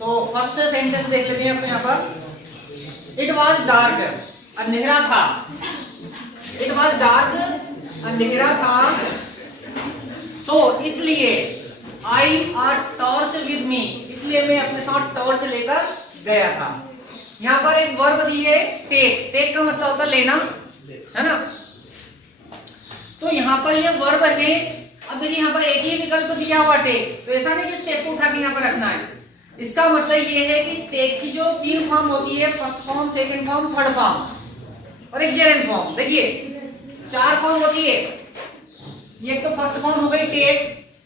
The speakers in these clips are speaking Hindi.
तो फर्स्ट सेंटेंस देख लेते हैं अपने यहाँ पर। इट वॉज डार्क, अंधेरा था। इट वॉज डार्क, अंधेरा था। सो इसलिए आई आ टॉर्च विद मी, इसलिए मैं अपने साथ टॉर्च लेकर गया था। यहाँ पर एक वर्ब दी है टेक। टेक का मतलब होता है लेना, है ना। तो यहाँ पर ये वर्ब है। अब देखिए यहाँ पर एक ही विकल्प दिया हुआ टेक, तो ऐसा नहीं कि स्टेक को उठा के यहाँ पर रखना है। इसका मतलब ये है कि स्टेक की जो 3 फॉर्म होती है, first form, second form, third form और एक जेरेंट फॉर्म। देखिए 4 फॉर्म होती है। ये एक तो फर्स्ट फॉर्म हो गई टेक,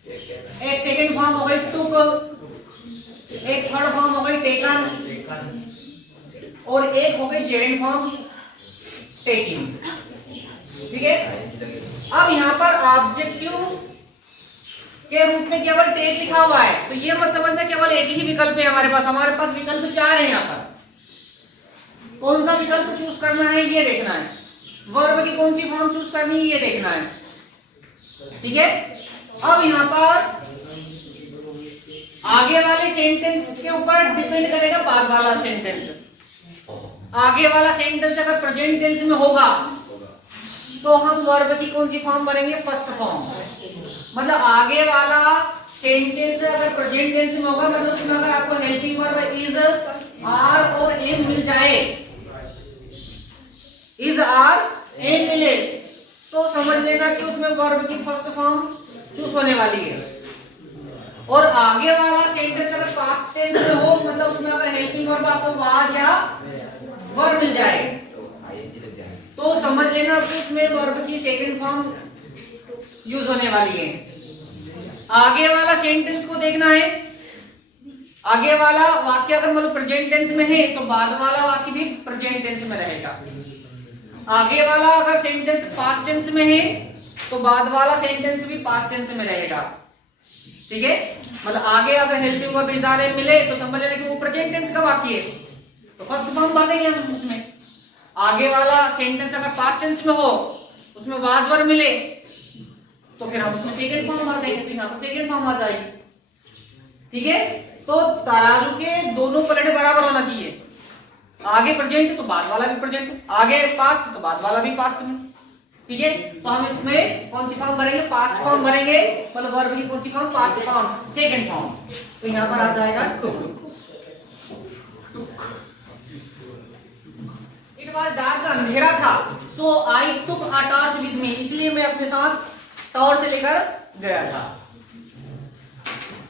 एक सेकंड फॉर्म हो गई टुक, एक थर्ड फॉर्म हो गई टेकन और एक हो गई जेरेंट फॉर्म टेकिंग। ठीक है। अब यहाँ पर ऑब्जेक्टिव के रूप में केवल टेक लिखा हुआ है, तो ये मत समझना केवल एक ही विकल्प है हमारे पास। हमारे पास विकल्प 4 है। यहाँ पर कौन सा विकल्प चूज करना है ये देखना है। वर्ब की कौन सी फॉर्म चूज करनी है ये देखना है। ठीक है। अब यहाँ पर आगे वाले सेंटेंस के ऊपर डिपेंड करेगा बाद वाला सेंटेंस। आगे वाला सेंटेंस अगर प्रेजेंट टेंस में होगा तो हम वर्ब की कौन सी फॉर्म भरेंगे? First form. मतलब आगे वाला सेंटेंस अगर प्रेजेंट टेंस में होगा, मतलब उसमें अगर आपको हेल्पिंग वर्ब इज, आर और एम मिल जाए, इज, आर, एम मिले, तो समझ लेना कि उसमें वर्ब की फर्स्ट फॉर्म चूज होने वाली है। और आगे वाला सेंटेंस अगर पास्ट टेंस में हो, मतलब उसमें अगर हेल्पिंग वर्ब आपको वाज या वर मिल जाए, तो समझ लेना कि उसमें वर्ब की सेकंड फॉर्म यूज होने वाली है। आगे वाला सेंटेंस को देखना है। आगे वाला वाक्य अगर मतलब प्रेजेंट टेंस में है तो बाद वाला वाक्य भी प्रेजेंट टेंस में रहेगा। आगे वाला अगर सेंटेंस पास्ट टेंस में है तो बाद वाला सेंटेंस भी पास्ट टेंस में रहेगा। ठीक है। मतलब आगे अगर helping verb is, are, am मिले तो समझ लेना कि वो प्रेजेंट टेंस का वाक्य है, तो फर्स्ट फॉर्म भरेंगे हम उसमें। आगे वाला सेंटेंस अगर पास्ट टेंस में हो, उसमें वाज वर्ब मिले, तो फिर हम उसमें सेकंड फॉर्म भर देंगे, तो यहाँ पर सेकंड फॉर्म आ जाएगी। ठीक है। तो तराजू के दोनों पलड़े बराबर होना चाहिए। आगे प्रेजेंट तो बाद वाला भी प्रेजेंट, आगे पास्ट तो बाद वाला भी पास्ट में। ठीक है। तो हम इसमें कौन सी फॉर्म भरेंगे? पास्ट फॉर्म भरेंगे। मतलब वर्ब की कौन सी form? Past form, second form. तो यहाँ पर आ जाएगा टुक। इट वाज डार्क, अंधेरा था। सो आई टुक अ टॉर्च विद मी, इसलिए मैं अपने साथ टॉर्च लेकर गया था।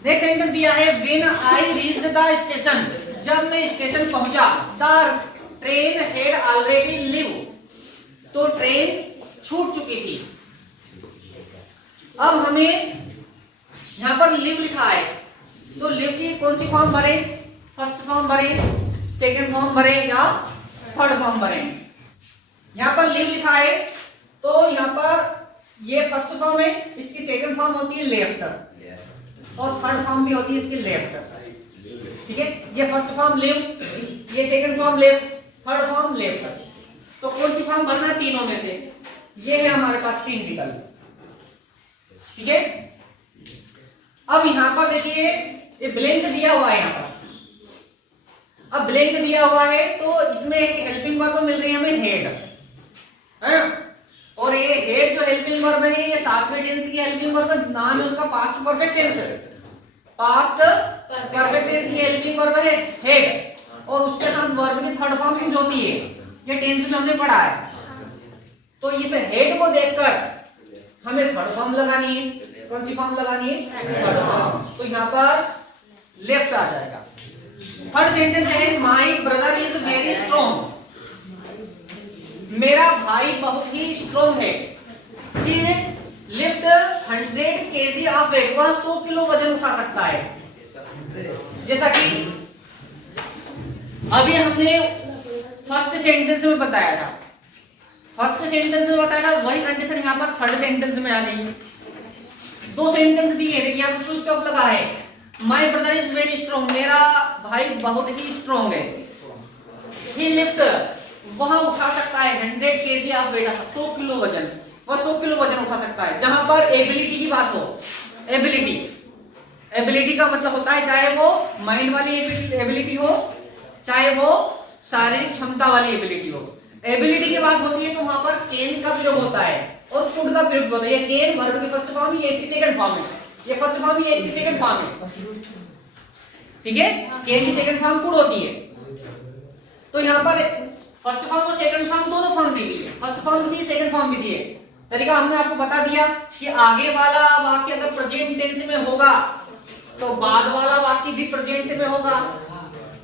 नेक्स्ट सेंटेंस दिया है when I reached the station, जब मैं स्टेशन पहुंचा, the train had already leave, तो ट्रेन छूट चुकी थी। अब हमें यहां पर लिव लिखा है, तो लिव की कौन सी फॉर्म भरे? फर्स्ट फॉर्म भरे, सेकंड फॉर्म भरे या थर्ड फॉर्म भरे? यहां पर लिव लिखा है तो यहां पर ये फर्स्ट फॉर्म है, इसकी सेकंड फॉर्म होती है लेफ्ट और थर्ड फॉर्म भी होती है इसकी लेफ्ट। ठीक है। ये फर्स्ट फॉर्म लिव, ये second form left, third form left. तो कौन सी फॉर्म भरना है तीनों में से? ये है हमारे पास 3 विकल्प। ठीक है। अब यहां पर देखिए ये ब्लैंक दिया हुआ है। यहां पर अब ब्लैंक दिया हुआ है तो इसमें एक हेल्पिंग वर्ब मिल रही है हमें हेड, है ना। और ये हेड जो हेल्पिंग वर्ब है ये सातवें टेंस की हेल्पिंग वर्ब, नाम है उसका past perfect tense. Past perfect tense की हेल्पिंग वर्ब है हेड, और उसके साथ वर्ब की थर्ड फॉर्म यूज होती है। ये टेंस में हमने पढ़ा है। तो इस हेड को देखकर हमें थर्ड फॉर्म लगानी है। कौन सी फॉर्म लगानी है? Third form. तो यहाँ पर लेफ्ट आ जाएगा। थर्ड सेंटेंस है my brother is very strong, मेरा भाई बहुत ही स्ट्रॉन्ग है। ही लिफ्ट 100 kg ऑफ वेट, वह 100 किलो वजन उठा सकता है। जैसा कि अभी हमने फर्स्ट सेंटेंस में बताया था, फर्स्ट सेंटेंस में बताया था, वही कंडीशन यहाँ पर थर्ड सेंटेंस में आ गई। 2 सेंटेंस दिए, देखिए यहाँ फुल स्टॉप लगा है। My brother is very strong, मेरा भाई बहुत ही स्ट्रॉन्ग है। ही लिफ्ट, वह उठा सकता है 100 kg ऑफ वेट, 100 किलो वजन, वह 100 किलो वजन उठा सकता है। जहां पर एबिलिटी की बात हो, एबिलिटी एबिलिटी का मतलब होता है चाहे वो माइंड वाली एबिलिटी हो, चाहे वो शारीरिक क्षमता वाली एबिलिटी हो। एबिलिटी की बात होती है तो वहां पर कैन का प्रयोग होता है और कुड का प्रयोग होता है। ये कैन वर्ब की फर्स्ट फॉर्म, ये इसकी सेकंड फॉर्म है, ये फर्स्ट फॉर्म, ये इसकी सेकंड फॉर्म है, ठीक है। कैन की सेकंड फॉर्म कुड होती है। तो यहाँ पर फर्स्ट फॉर्म और सेकंड फॉर्म दोनों फॉर्म दी हुई है, फर्स्ट फॉर्म भी दी, सेकंड फॉर्म भी दी है। तरीका हमने आपको बता दिया कि आगे वाला वाक्य अगर प्रेजेंट टेंस में होगा तो बाद वाला वाक्य भी प्रेजेंट में होगा,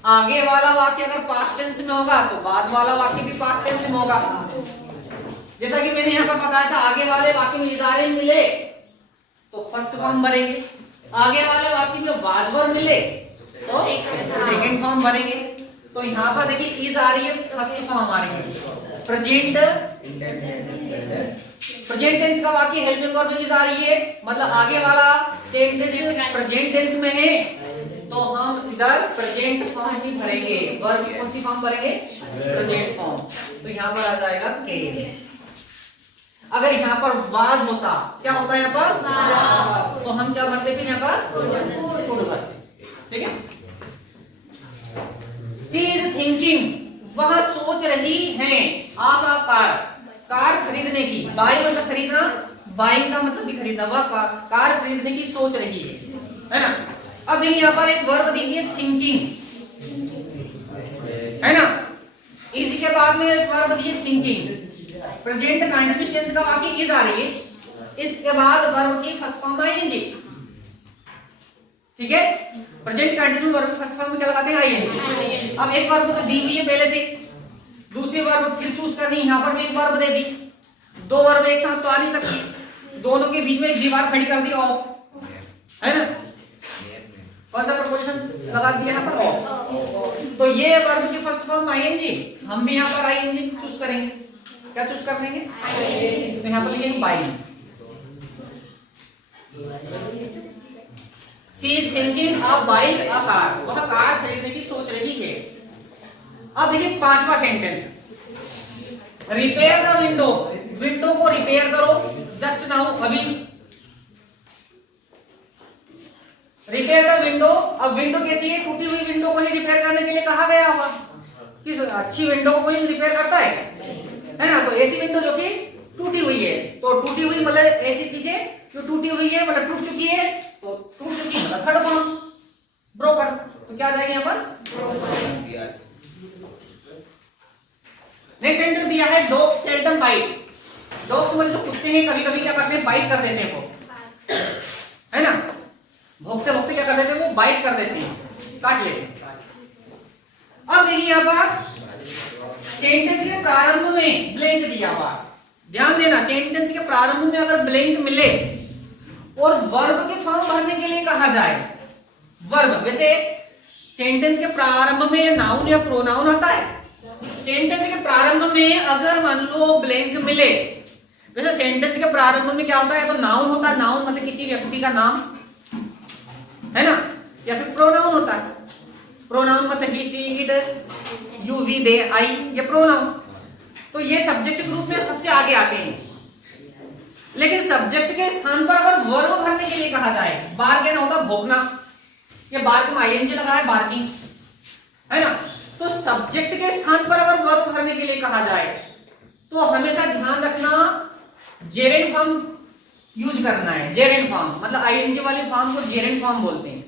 आगे वाला वाक्य अगर पास्ट टेंस में होगा तो बाद वाला वाक्य भी पास्ट टेंस में होगा। जैसा कि मैंने यहाँ पर बताया था, आगे वाले वाक्य में इजारे मिले तो फर्स्ट फॉर्म भरेंगे, आगे वाले वाक्य में वाजवर मिले तो सेकंड फॉर्म भरेंगे। तो यहाँ पर देखिए इज आ रही है, फर्स्ट फॉर्म आ रही है। प्रेजेंट टेंस का वाक्य हेल्पिंग वर्ब इज आ रही है, मतलब आगे वाला सेंटेंस प्रेजेंट टेंस में है तो हम इधर प्रेजेंट फॉर्म ही भरेंगे। वर्ब की कौन सी फॉर्म भरेंगे? Present form. तो यहाँ पर आ जाएगा के। अगर यहाँ पर वाज होता, क्या होता है यहाँ पर? तो हम क्या भरते फिर यहाँ पर? कुड भरते, ठीक है। शी इज थिंकिंग, वह सोच रही है, आप कार खरीदने की। बाई मतलब खरीदना, बाइंग का मतलब भी खरीदना, वह कार खरीदने की सोच रही है ना। अब देखिए यहाँ पर एक वर्ब दी है थिंकिंग, है ना। इज के बाद में एक वर्ब दी है थिंकिंग। प्रेजेंट कंटीन्यूअस टेंस का वाक्य इज आ रही है, इसके बाद वर्ब की फर्स्ट फॉर्म आईएनजी, ठीक है। प्रेजेंट कंटीन्यूअस वर्ब की फर्स्ट फॉर्म में क्या लगाते हैं? आईएनजी। अब एक वर्ब तो दी हुई है पहले से, दूसरी वर्ब फिर चूज करनी, यहाँ पर भी एक वर्ब दे दी। दो वर्ब एक साथ तो आ नहीं सकती, दोनों के बीच में एक दीवार खड़ी कर दी, ऑफ, है ना। कौन सा प्रपोजिशन लगा दिया यहाँ पर? ऑफ। तो ये वर्ब की फर्स्ट फॉर्म आईएनजी, हम भी यहाँ पर आईएनजी चूज करेंगे। क्या चूज कर देंगे? आईएनजी। तो यहाँ पर लिखेंगे buying. She is thinking of buying a car, वह कार खरीदने की सोच रही है। अब देखिए पांचवा sentence, repair the window, window को रिपेयर करो जस्ट नाउ, अभी रिपेयर द विंडो। अब विंडो कैसी है? टूटी हुई विंडो को ही रिपेयर करने के लिए कहा गया होगा। किस अच्छी विंडो को कोई रिपेयर करता है ना। तो ऐसी विंडो जो कि टूटी हुई है, तो टूटी हुई मतलब ऐसी चीजें जो टूटी हुई है, मतलब टूट चुकी है, तो टूट चुकी मतलब थर्ड फॉर्म ब्रोकन। तो क्या जाएगा यहाँ पर? नेक्स्ट सेंटेंस दिया है डॉग्स सेल्डम बाइट। डॉग्स मतलब जो कुत्ते हैं कभी कभी क्या करते हैं? बाइट कर देते हैं, वो है ना, भोगते भोगते क्या कर देते हैं? वो बाइट कर देते हैं, काट लेते हैं। अब देखिए यहाँ पर सेंटेंस के प्रारंभ में ब्लैंक दिया हुआ, ध्यान देना। सेंटेंस के प्रारंभ में अगर ब्लैंक मिले और वर्ब के फॉर्म भरने के लिए कहा जाए, वर्ब वैसे सेंटेंस के प्रारंभ में नाउन या प्रोनाउन आता है। सेंटेंस के प्रारंभ में अगर मान लो ब्लैंक मिले, वैसे सेंटेंस के प्रारंभ में क्या होता है? तो नाउन होता है, नाउन मतलब किसी व्यक्ति का नाम, है ना, या फिर प्रोनाउन होता है। प्रोनाउन मतलब ही, शी, इट, यू, वी, दे, आई, ये प्रोनाउन। तो ये सब्जेक्ट के रूप में सबसे आगे आते हैं। लेकिन सब्जेक्ट के स्थान पर अगर वर्ब भरने के लिए कहा जाए, बार्गेन होता भोगना, ये बार्ग में आईएनजी लगा है, बार्गिंग, है ना। तो सब्जेक्ट के स्थान पर अगर वर्ब भरने के लिए कहा जाए तो हमेशा ध्यान रखना जेरेंड फॉर्म यूज करना है। जेरेंड फॉर्म मतलब आईएनजी वाली फॉर्म को जेरेंड फॉर्म बोलते हैं,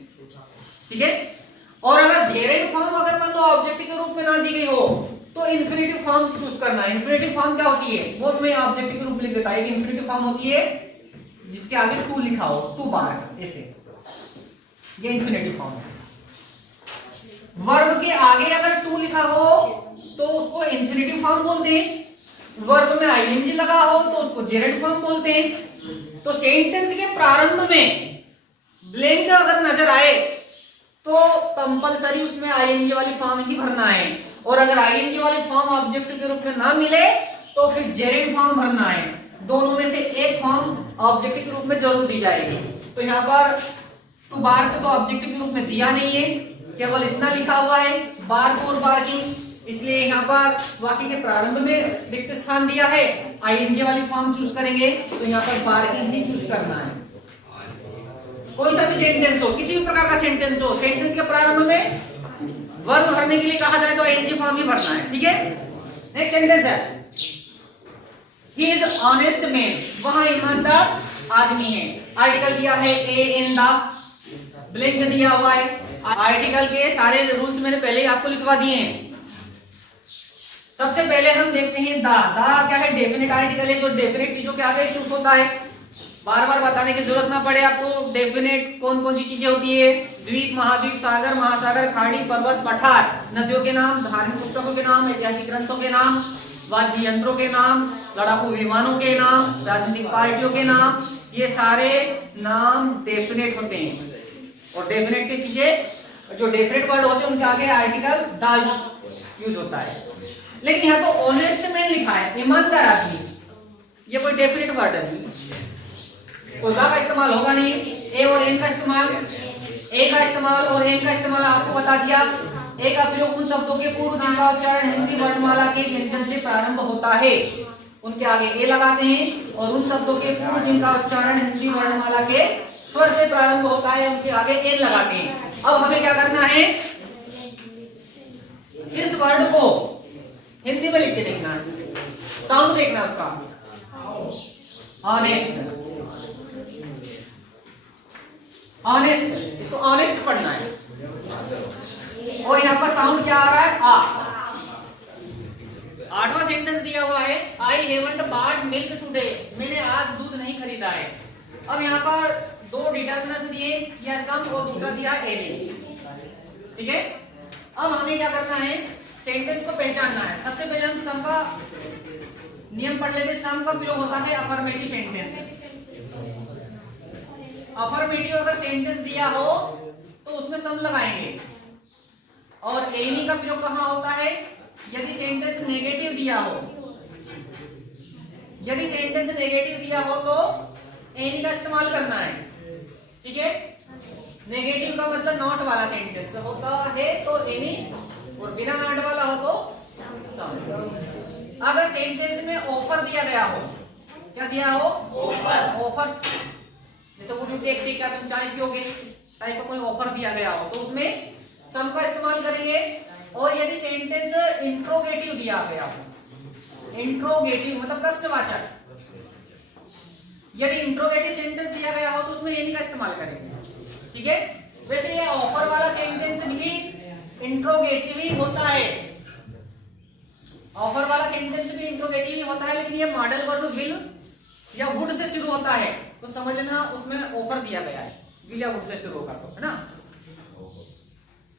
ठीक है। और अगर जेरेंड फॉर्म अगर मान लो ऑब्जेक्ट के रूप में ना दी गई हो तो इन्फिनेटिव फॉर्म चूज करना है। इन्फिनेटिव फॉर्म क्या होती है? वो तुम्हें ऑब्जेक्ट के रूप में लिख देता है। इन्फिनेटिव फॉर्म होती है जिसके आगे टू लिखा हो, टू बार, ऐसे, ये इन्फिनेटिव फॉर्म है। वर्ब के आगे अगर टू लिखा हो तो उसको इन्फिनेटिव फॉर्म बोलते हैं। वर्ब में आईएनजी लगा हो तो उसको जेरेंड फॉर्म बोलते हैं। तो सेंटेंस के प्रारंभ में ब्लैंक अगर नजर आए तो कंपलसरी उसमें आईएनजी वाली फॉर्म ही भरना है। और अगर आईएनजी वाली फॉर्म ऑब्जेक्ट के रूप में ना मिले तो फिर जेरेंड फॉर्म भरना है। दोनों में से एक फॉर्म ऑब्जेक्ट के रूप में जरूर दी जाएगी। तो यहाँ पर टू बार को तो ऑब्जेक्ट के रूप में दिया नहीं है, केवल इतना लिखा हुआ है, बार और बार्गिंग। इसलिए यहाँ पर वाक्य के प्रारंभ में रिक्त स्थान दिया है, आईएनजी वाली फॉर्म चूज करेंगे तो यहाँ पर बार्गिंग ही चूज करना है। कोई सा भी सेंटेंस हो, किसी भी प्रकार का सेंटेंस हो, सेंटेंस के प्रारंभ में वर्ब भरने के लिए कहा जाए तो एनजी फॉर्म ही भरना है, ठीक है। नेक्स्ट सेंटेंस है ही इज ऑनेस्ट मैन, वह ईमानदार आदमी है। आर्टिकल दिया है ए इन द, ब्लैंक दिया हुआ है। आर्टिकल के सारे रूल्स मैंने पहले ही आपको लिखवा दिए हैं। सबसे पहले हम देखते हैं द क्या है, डेफिनेट आर्टिकल है जो डेफिनेट चीजों के आगे चूज होता है। बार बार बताने की जरूरत ना पड़े आपको, डेफिनेट कौन कौन सी चीजें होती है, द्वीप, महाद्वीप, सागर, महासागर, खाड़ी, पर्वत, पठार, नदियों के नाम, धार्मिक पुस्तकों के नाम, ऐतिहासिक ग्रंथों के नाम, वाद्य यंत्रों के नाम, लड़ाकू विमानों के नाम, राजनीतिक पार्टियों के नाम, ये सारे नाम डेफिनेट होते हैं। और डेफिनेट की चीजें जो डेफिनेट वर्ड होते हैं उनके आगे आर्टिकल द यूज होता है। लेकिन यहाँ तो ऑनेस्ट मैन लिखा है, ईमानदार आदमी, ये कोई डेफिनेट वर्ड है, तो द का इस्तेमाल होगा नहीं। ए और एन का इस्तेमाल, ए का इस्तेमाल और एन का इस्तेमाल आपको बता दिया। ए का प्रयोग उन शब्दों के पूर्व जिनका उच्चारण हिंदी वर्णमाला के व्यंजन से प्रारंभ होता है, उनके आगे ए लगाते हैं, और उन शब्दों के पूर्व जिनका उच्चारण हिंदी वर्णमाला के स्वर से प्रारंभ होता है, उनके आगे एन लगाते हैं। अब हमें क्या करना है, इस वर्ड को हिंदी में लिख के देखना है, साउंड देखना है उसका, ऑनेस्ट, ऑनेस्ट, इसको ऑनेस्ट पढ़ना है। और यहाँ पर साउंड क्या आ रहा है, आ। आठवां सेंटेंस दिया हुआ है I haven't bought milk today, मैंने आज दूध नहीं खरीदा है। अब यहाँ पर दो डिटरमिनर्स दिए, या सम और दूसरा दिया एनी, ठीक है। अब हमें क्या करना है, सेंटेंस को पहचानना है। सबसे पहले हम सम का नियम पढ़ लेते। सम का प्रयोग होता है अफर्मेटिव सेंटेंस। अफर्मेटिव अगर सेंटेंस दिया हो तो उसमें सम लगाएंगे। और एनी का प्रयोग कहां होता है, यदि सेंटेंस नेगेटिव दिया हो, यदि सेंटेंस नेगेटिव दिया हो तो एनी का इस्तेमाल करना है, ठीक है। नेगेटिव का मतलब नॉट वाला सेंटेंस होता है तो एनी, और बिना नॉट वाला हो तो सम। अगर सेंटेंस में ऑफर दिया गया हो, क्या दिया हो, ऑफर, ऑफर, जैसे वुड यू टेक टी, क्या तुम चाय पियोगे, इस टाइप का कोई ऑफर दिया गया हो तो उसमें सम का इस्तेमाल करेंगे। और यदि सेंटेंस इंट्रोगेटिव दिया गया हो, इंट्रोगेटिव मतलब प्रश्नवाचक, यदि इंट्रोगेटिव सेंटेंस दिया गया हो तो उसमें एनी का इस्तेमाल करेंगे, ठीक है। वैसे ये ऑफर वाला सेंटेंस भी इंट्रोगेटिव ही होता है, ऑफर वाला सेंटेंस भी इंट्रोगेटिव ही होता है, लेकिन ये मॉडल वर्ब विल या वुड से शुरू होता है, तो समझ लेना उसमें ऑफर दिया गया है, विल या वुड से शुरू होगा तो, है ना।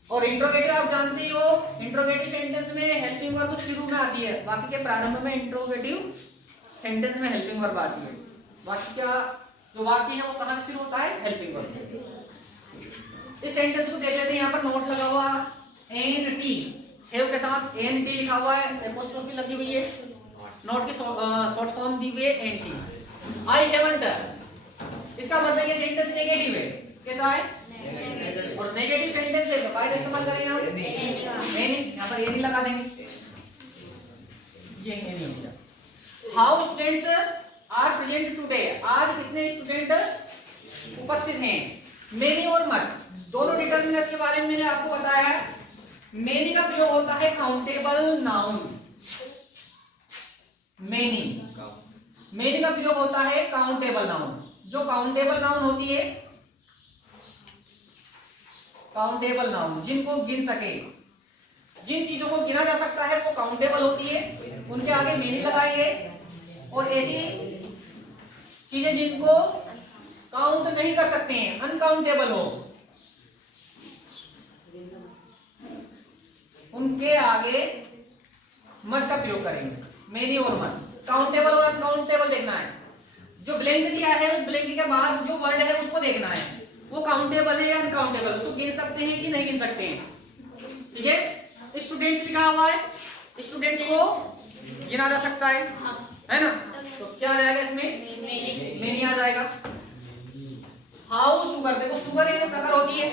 और इंट्रोगेटिव आप जानते ही हो, इंट्रोगेटिव सेंटेंस में हेल्पिंग वर्ब शुरू में आती है, बाकी के प्रारंभ में इंट्रोगेटिव सेंटेंस में हेल्पिंग वर्ब आती है। बाकी क्या जो वाक्य है वो कहां से शुरू होता है, हेल्पिंग वर्ब से। इस सेंटेंस को देख लेते हैं, यहाँ पर नोट लगा हुआ एन टी, हैव के साथ एन टी लिखा हुआ है, एपोस्ट्रोफी लगी हुई है, नोट की शॉर्ट फॉर्म दी हुई है एन टी। आई हैवंट, इसका मतलब ये सेंटेंस नेगेटिव है, कैसा है, और नेगेटिव सेंटेंस है तो क्या इस्तेमाल करेंगे हम, एनी, यहाँ पर एनी लगा देंगे, ये एनी हो गया। How students are present today, आज कितने स्टूडेंट उपस्थित हैं। मेनी और मच दोनों डिटरमिनर्स के बारे में मैंने आपको बताया है। मेनी का प्रयोग होता है काउंटेबल नाउन, मेनी, मेनी का प्रयोग होता है काउंटेबल नाउन। जो काउंटेबल नाउन होती है, काउंटेबल नाउन जिनको गिन सके, जिन चीजों को गिना जा सकता है वो काउंटेबल होती है, उनके आगे मेनी लगाएंगे। और ऐसी चीजें जिनको काउंट नहीं कर सकते हैं, अनकाउंटेबल हो, उनके आगे मच का प्रयोग करेंगे, मेनी और मच। काउंटेबल और अनकाउंटेबल देखना है। जो ब्लैंक दिया है उस ब्लैंक के बाद जो वर्ड है उसको देखना है, वो काउंटेबल है या अनकाउंटेबल, उसको गिन सकते हैं कि नहीं गिन सकते हैं, ठीक है। स्टूडेंट्स लिखा हुआ है, स्टूडेंट्स को गिना जा सकता है ना, तो क्या आ जाएगा इसमें, मेनी आ जाएगा। हाउ शुगर, देखो शुगर एक शक्कर होती है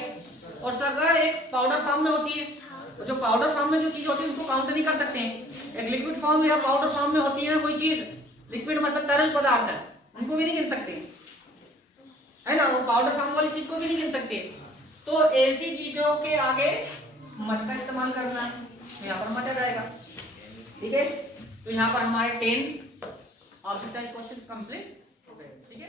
और शक्कर एक पाउडर फॉर्म में होती है, तो जो पाउडर फॉर्म में जो चीज होती है उसको काउंट नहीं कर सकते हैं। एक लिक्विड फॉर्म या पाउडर फॉर्म में होती है ना कोई चीज, लिक्विड मतलब तरल पदार्थ है, उनको भी नहीं गिन सकते, है ना, वो पाउडर फॉर्म वाली चीज को भी नहीं गिन सकते। तो ऐसी चीजों के आगे मच का इस्तेमाल करना है, तो यहाँ पर मच आ जाएगा। ठीक है, तो यहाँ पर हमारे 10 ऑब्जेक्ट टाइप क्वेश्चंस कंप्लीट हो गए। ठीक है।